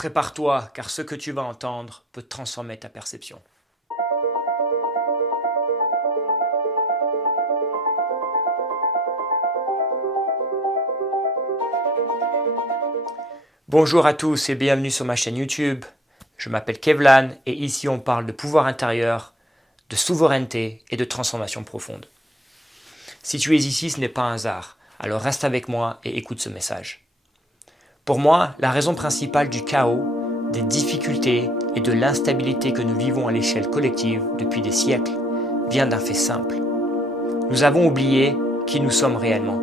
Prépare-toi, car ce que tu vas entendre peut transformer ta perception. Bonjour à tous et bienvenue sur ma chaîne YouTube. Je m'appelle Kevlan et ici on parle de pouvoir intérieur, de souveraineté et de transformation profonde. Si tu es ici, ce n'est pas un hasard, alors reste avec moi et écoute ce message. Pour moi, la raison principale du chaos, des difficultés et de l'instabilité que nous vivons à l'échelle collective depuis des siècles vient d'un fait simple. Nous avons oublié qui nous sommes réellement.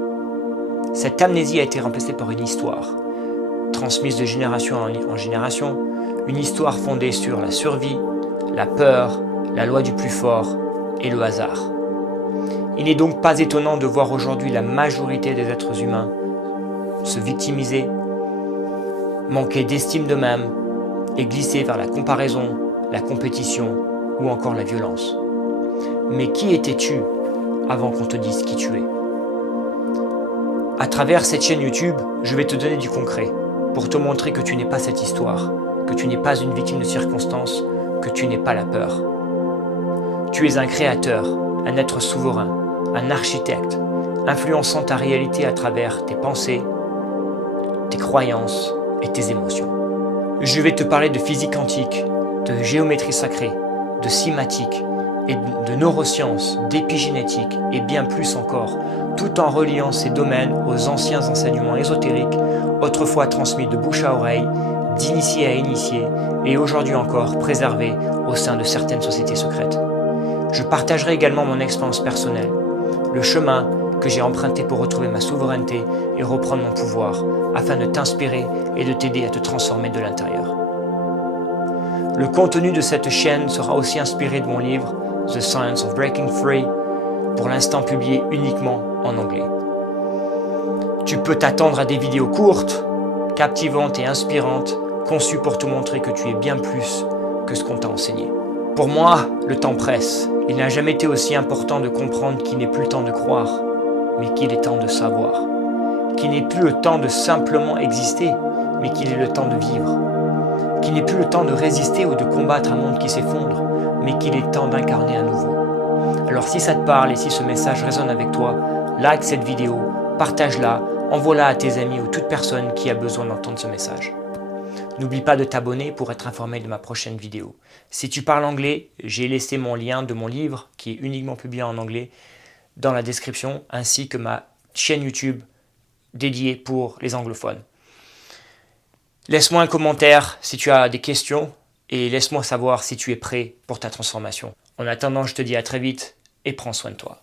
Cette amnésie a été remplacée par une histoire, transmise de génération en génération, une histoire fondée sur la survie, la peur, la loi du plus fort et le hasard. Il n'est donc pas étonnant de voir aujourd'hui la majorité des êtres humains se victimiser, manquer d'estime d'eux-mêmes et glisser vers la comparaison, la compétition ou encore la violence. Mais qui étais-tu avant qu'on te dise qui tu es? À travers cette chaîne YouTube, je vais te donner du concret pour te montrer que tu n'es pas cette histoire, que tu n'es pas une victime de circonstances, que tu n'es pas la peur. Tu es un créateur, un être souverain, un architecte, influençant ta réalité à travers tes pensées, tes croyances et tes émotions. Je vais te parler de physique quantique, de géométrie sacrée, de cymatique et de neurosciences, d'épigénétique et bien plus encore, tout en reliant ces domaines aux anciens enseignements ésotériques, autrefois transmis de bouche à oreille, d'initié à initié et aujourd'hui encore préservés au sein de certaines sociétés secrètes. Je partagerai également mon expérience personnelle, le chemin que j'ai emprunté pour retrouver ma souveraineté et reprendre mon pouvoir, afin de t'inspirer et de t'aider à te transformer de l'intérieur. Le contenu de cette chaîne sera aussi inspiré de mon livre The Science of Breaking Free, pour l'instant publié uniquement en anglais. Tu peux t'attendre à des vidéos courtes, captivantes et inspirantes, conçues pour te montrer que tu es bien plus que ce qu'on t'a enseigné. Pour moi, le temps presse. Il n'a jamais été aussi important de comprendre qu'il n'est plus le temps de croire, mais qu'il est temps de savoir. Qu'il n'est plus le temps de simplement exister, mais qu'il est le temps de vivre. Qu'il n'est plus le temps de résister ou de combattre un monde qui s'effondre, mais qu'il est temps d'incarner à nouveau. Alors si ça te parle et si ce message résonne avec toi, like cette vidéo, partage-la, envoie-la à tes amis ou toute personne qui a besoin d'entendre ce message. N'oublie pas de t'abonner pour être informé de ma prochaine vidéo. Si tu parles anglais, j'ai laissé mon lien de mon livre, qui est uniquement publié en anglais, dans la description, ainsi que ma chaîne YouTube dédiée pour les anglophones. Laisse-moi un commentaire si tu as des questions et laisse-moi savoir si tu es prêt pour ta transformation. En attendant, je te dis à très vite et prends soin de toi.